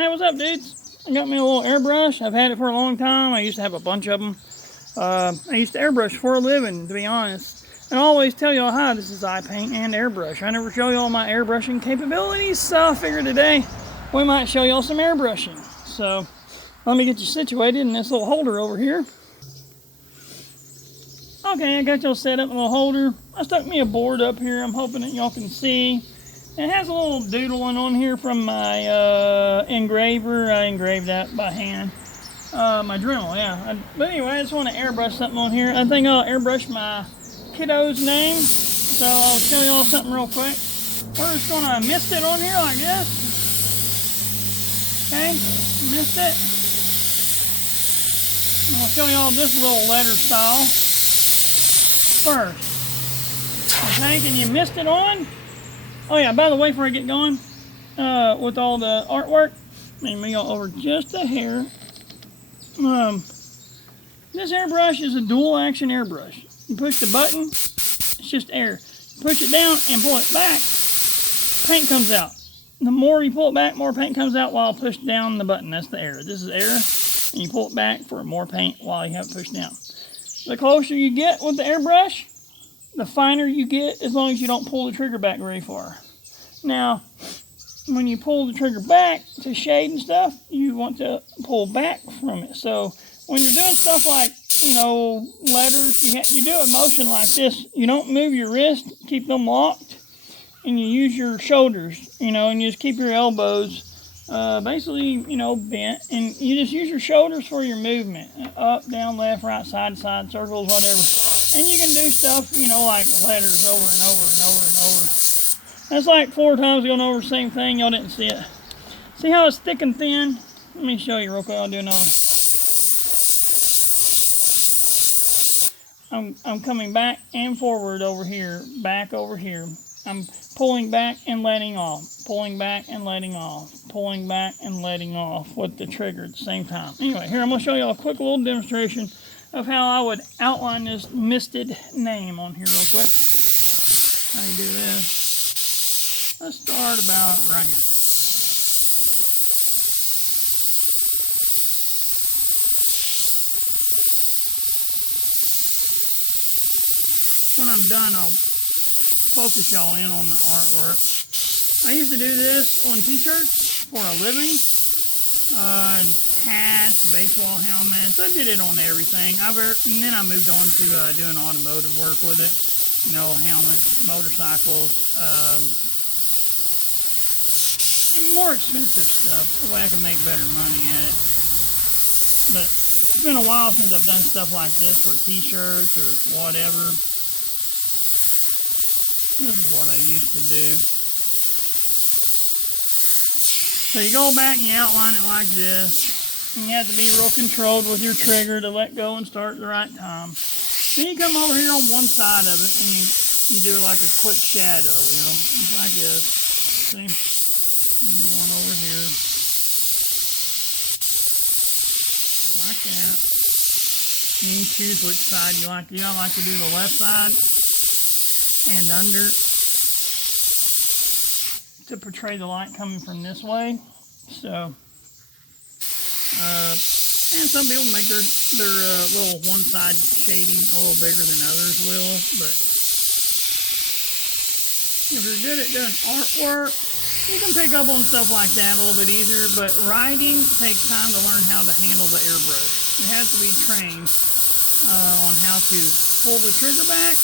Hey, what's up, dudes? I got me a little airbrush. I've had it for a long time. I used to have a bunch of them. I used to airbrush for a living, to be honest. And I always tell y'all, hi, this is eye paint and airbrush. I never show y'all my airbrushing capabilities, so I figured today we might show y'all some airbrushing. So let me get you situated in this little holder over here. Okay, I got y'all set up in a little holder. I stuck me a board up here. I'm hoping that y'all can see. It has a little doodling on here from my engraver. I engraved that by hand. My Dremel, yeah. But anyway, I just want to airbrush something on here. I think I'll airbrush my kiddo's name. So I'll show y'all something real quick. We're just going to mist it on here like this. Okay, mist it. And I'll show y'all this little letter style first. Okay, can you mist it on? Oh yeah, by the way, before I get going, with all the artwork, let me go over just a hair. This airbrush is a dual action airbrush. You push the button, it's just air. Push it down and pull it back, paint comes out. The more you pull it back, more paint comes out while pushed down the button. That's the air. This is air, and you pull it back for more paint while you have it pushed down. The closer you get with the airbrush, the finer you get, as long as you don't pull the trigger back very far. Now, when you pull the trigger back to shade and stuff, you want to pull back from it. So when you're doing stuff like, you know, letters, you do a motion like this. You don't move your wrist, keep them locked, and you use your shoulders, you know, and you just keep your elbows basically, you know, bent, and you just use your shoulders for your movement. Up, down, left, right, side to side, circles, whatever. And you can do stuff, you know, like letters over and over and over and over. That's like 4 times going over the same thing. Y'all didn't see it. See how it's thick and thin? Let me show you real quick. I'll do another. I'm coming back and forward over here, back over here. I'm pulling back and letting off, pulling back and letting off, pulling back and letting off with the trigger at the same time. Anyway, here I'm going to show you a quick little demonstration of how I would outline this misted name on here real quick. How you do this? Let's start about right here. When I'm done, I'll focus y'all in on the artwork. I used to do this on t-shirts for a living. And hats, baseball helmets. I did it on everything. And then I moved on to doing automotive work with it. You know, helmets, motorcycles, more expensive stuff. The way I can make better money at it. But it's been a while since I've done stuff like this for t-shirts or whatever. This is what I used to do. So you go back and you outline it like this. And you have to be real controlled with your trigger to let go and start at the right time. Then you come over here on one side of it and you do like a quick shadow, you know, just like this. See? And do one over here. Like that. And you can choose which side you like. I like to do the left side and under to portray the light coming from this way. So, and some people make their little one side shading a little bigger than others will, but if you're good at doing artwork, you can pick up on stuff like that a little bit easier, but writing takes time to learn how to handle the airbrush. You have to be trained on how to pull the trigger back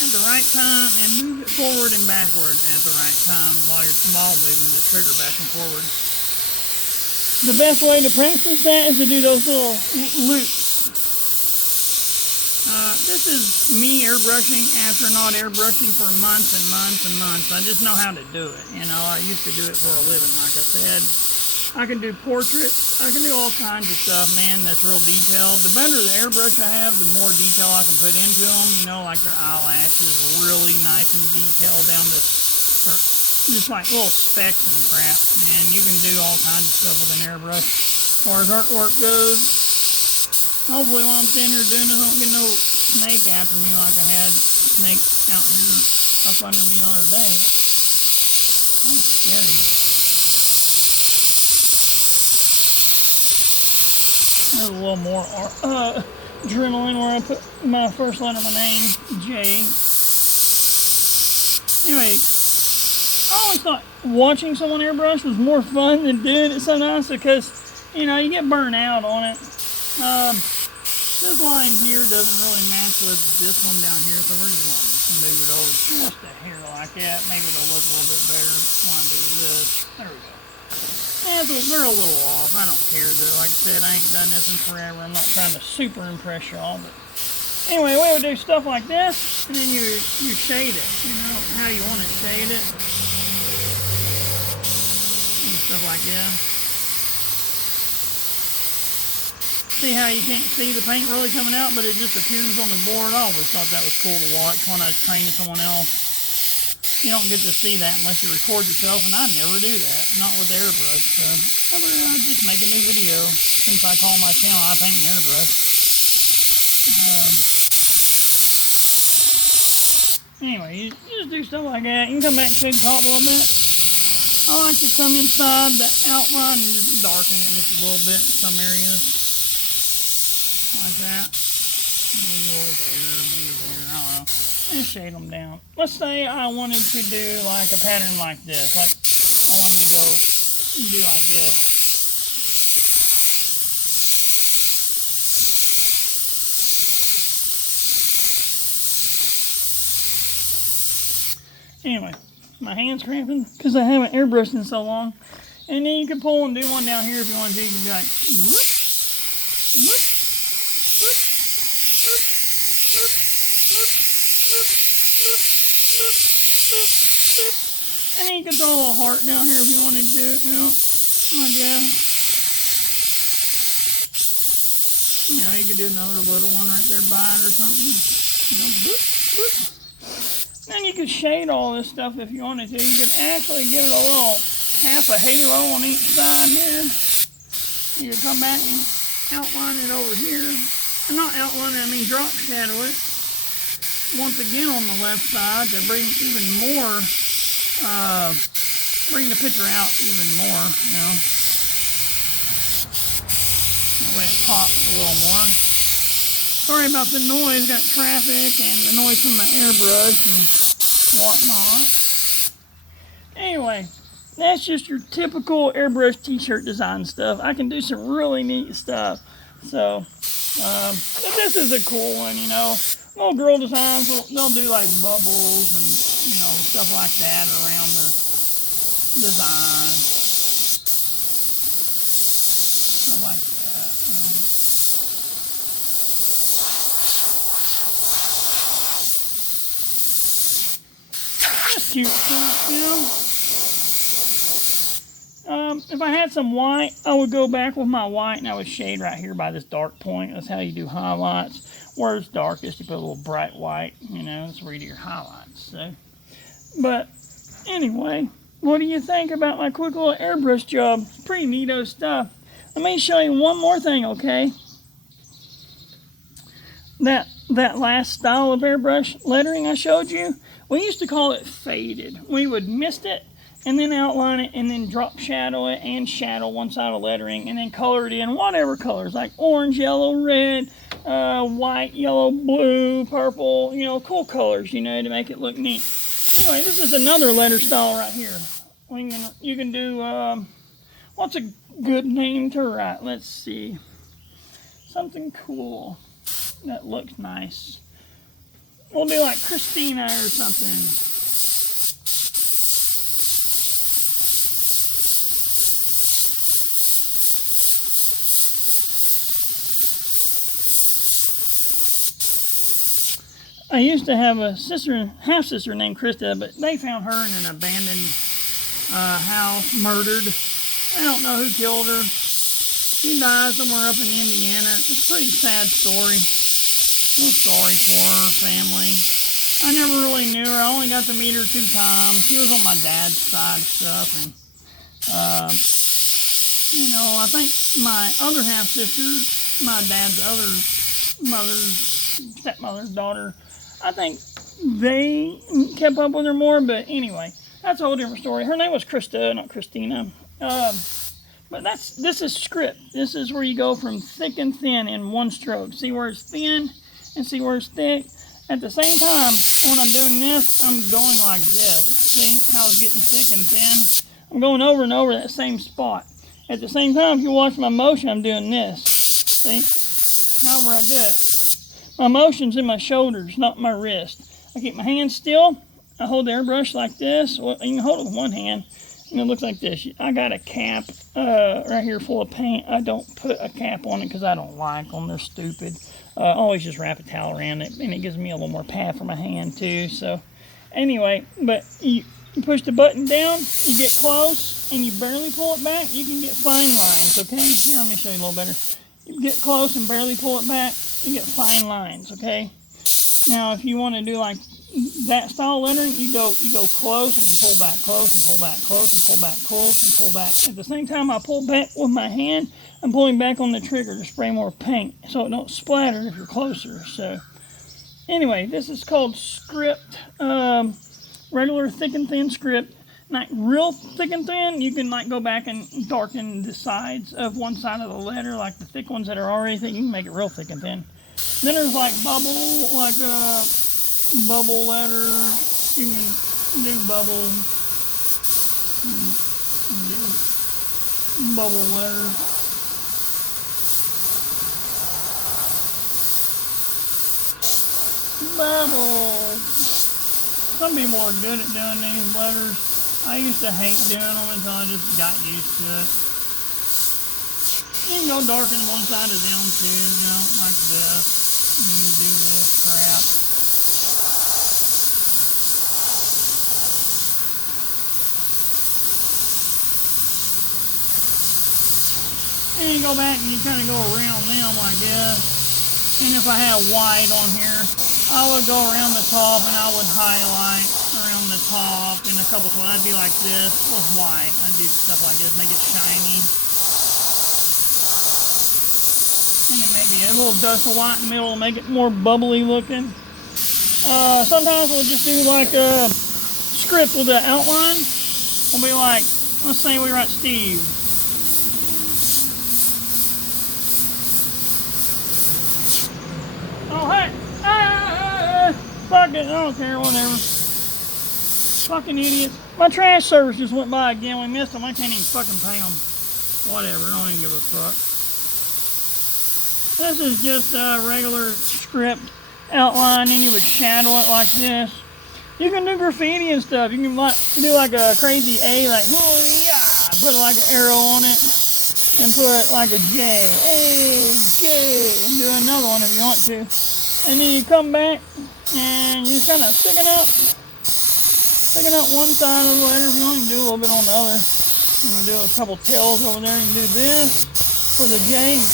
at the right time and move it forward and backward at the right time while moving the trigger back and forward. The best way to practice that is to do those little loops. This is me airbrushing after not airbrushing for months and months and months. I just know how to do it. You know, I used to do it for a living, like I said. I can do portraits. I can do all kinds of stuff, man, that's real detailed. The better the airbrush I have, the more detail I can put into them. You know, like their eyelashes, really nice and detailed down to just like little specks and crap. Man, you can do all kinds of stuff with an airbrush. As far as artwork goes, hopefully while I'm standing here doing this, I don't get no snake after me like I had a snake out here up under me the other day. That was scary. There's a little more adrenaline where I put my first letter of my name, J. Anyway, I always thought watching someone airbrush was more fun than doing it sometimes because, you know, you get burnt out on it. This line here doesn't really match with this one down here, so we're just going to move it over just a hair like that. Maybe it'll look a little bit better when I do this. There we go. Yeah, they're a little off. I don't care though. Like I said, I ain't done this in forever. I'm not trying to super impress y'all, but anyway, we would do stuff like this, and then you shade it. You know how you want to shade it. And stuff like that. See how you can't see the paint really coming out, but it just appears on the board. I always thought that was cool to watch when I was training someone else. You don't get to see that unless you record yourself, and I never do that. Not with Airbrush. So I'll just make a new video. Since I call my channel I Paint and Airbrush. Anyway, you just do stuff like that. You can come back and shade the top a little bit. I like to come inside the outline and just darken it just a little bit in some areas. Like that. Maybe over there, maybe there, I don't know. And shade them down. Let's say I wanted to do like a pattern like this. Like I wanted to go do like this. Anyway, my hand's cramping because I haven't airbrushed in so long. And then you can pull and do one down here if you want to. You can be like, whoop, whoop. And then you can throw a little heart down here if you wanted to, you know, I guess. You know, you could do another little one right there by it or something. You know, boop, boop. Then you could shade all this stuff if you wanted to. You could actually give it a little half a halo on each side here. You could come back and outline it over here. Not outline it, I mean drop shadow it. Once again on the left side to bring even more, bring the picture out even more, you know. That way it pops a little more. Sorry about the noise, got traffic and the noise from my airbrush and whatnot. Anyway, that's just your typical airbrush t-shirt design stuff. I can do some really neat stuff. So, but this is a cool one, you know. Little girl designs, they'll do like bubbles and, you know, stuff like that around the design. Stuff like that. That's cute stuff, you know. If I had some white, I would go back with my white and I would shade right here by this dark point. That's how you do highlights. Where it's darkest, you put a little bright white, you know, that's where you do your highlights. So, but anyway, what do you think about my quick little airbrush job? It's pretty neato stuff. Let me show you one more thing, okay? That last style of airbrush lettering I showed you, we used to call it faded. We would mist it and then outline it and then drop shadow it and shadow one side of lettering and then color it in whatever colors, like orange, yellow, red, white, yellow, blue, purple, you know, cool colors, you know, to make it look neat. Anyway, this is another letter style right here. You can do, what's a good name to write? Let's see. Something cool that looks nice. We'll do like Christina or something. I used to have a sister, half-sister named Krista, but they found her in an abandoned house, murdered. I don't know who killed her. She died somewhere up in Indiana. It's a pretty sad story. I'm sorry for her family. I never really knew her. I only got to meet her 2 times. She was on my dad's side of stuff. And, you know, I think my other half-sister, my dad's other stepmother's daughter, I think they kept up with her more, but anyway, that's a whole different story. Her name was Krista, not Christina. But this is script. This is where you go from thick and thin in one stroke. See where it's thin and see where it's thick. At the same time, when I'm doing this, I'm going like this. See how it's getting thick and thin? I'm going over and over that same spot. At the same time, if you watch my motion, I'm doing this. See? However I do it. My motion's in my shoulders, not my wrist. I keep my hands still. I hold the airbrush like this. Well, you can hold it with one hand, and it looks like this. I got a cap right here full of paint. I don't put a cap on it because I don't like them. They're stupid. I always just wrap a towel around it, and it gives me a little more pad for my hand too. So anyway, but you push the button down, you get close, and you barely pull it back, you can get fine lines, okay? Here, let me show you a little better. You get close and barely pull it back, you get fine lines, okay? Now, if you want to do like that style lettering, you go close and then pull back, close and pull back, close and pull back, close and pull back. At the same time I pull back with my hand, I'm pulling back on the trigger to spray more paint so it don't splatter if you're closer. So anyway, this is called script, regular thick and thin script. Not real thick and thin, you can like go back and darken the sides of one side of the letter, like the thick ones that are already thick, you can make it real thick and thin. Then there's like bubble letters. You can do bubble letters. Bubbles. Some people are good at doing these letters. I used to hate doing them until I just got used to it. You can go darken one side of them too, you know, like this. You can do this crap. And you go back and you kind of go around them like this. And if I had white on here, I would go around the top and I would highlight around the top in a couple of, I'd be like this with white. I'd do stuff like this, make it shiny. And then maybe a little dust of white in the middle, make it more bubbly looking. Sometimes we'll just do like a script with an outline. We'll be like, let's say we write Steve. Oh, hey! Fuck it, I don't care, whatever. Fucking idiots. My trash service just went by again. We missed them. I can't even fucking pay them. Whatever, I don't even give a fuck. This is just a regular script outline, and you would shadow it like this. You can do graffiti and stuff. You can do like a crazy A, like, oh yeah, put like an arrow on it, and put like a J, A, J, and do another one if you want to. And then you come back, and you kind of sticking up one side of the letter if you want. You can do a little bit on the other. You can do a couple tails over there. You can do this for the J, and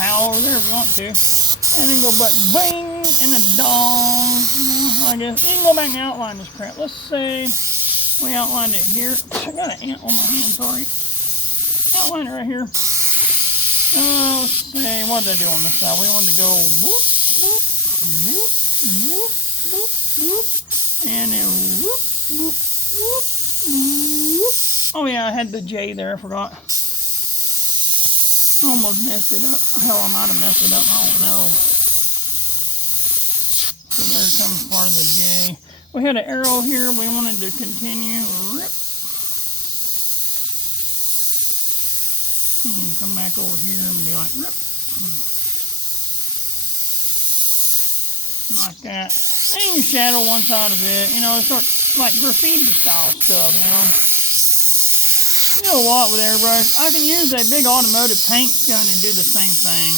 pow over there if you want to. And then go back, bing, and a dong, like this. You can go back and outline this crap. Let's say we outlined it here. I got an ant on my hand, sorry. Outline it right here. Let's see, what did I do on this side? We wanted to go whoop, whoop, whoop, whoop, whoop, whoop, and then whoop, whoop, whoop, whoop. Oh yeah, I had the J there, I forgot. Almost messed it up. Hell, I might have messed it up, I don't know. So there comes part of the J. We had an arrow here, we wanted to continue. Rip. And come back over here and be like, rip. Like that. And you shadow one side of it, you know, sort of like graffiti style stuff, you know. I do a lot with airbrush. I can use a big automotive paint gun and do the same thing.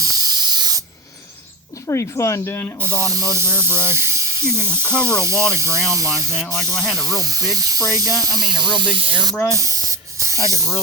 It's pretty fun doing it with automotive airbrush. You can cover a lot of ground like that. Like if I had a real big spray gun, a real big airbrush, I could really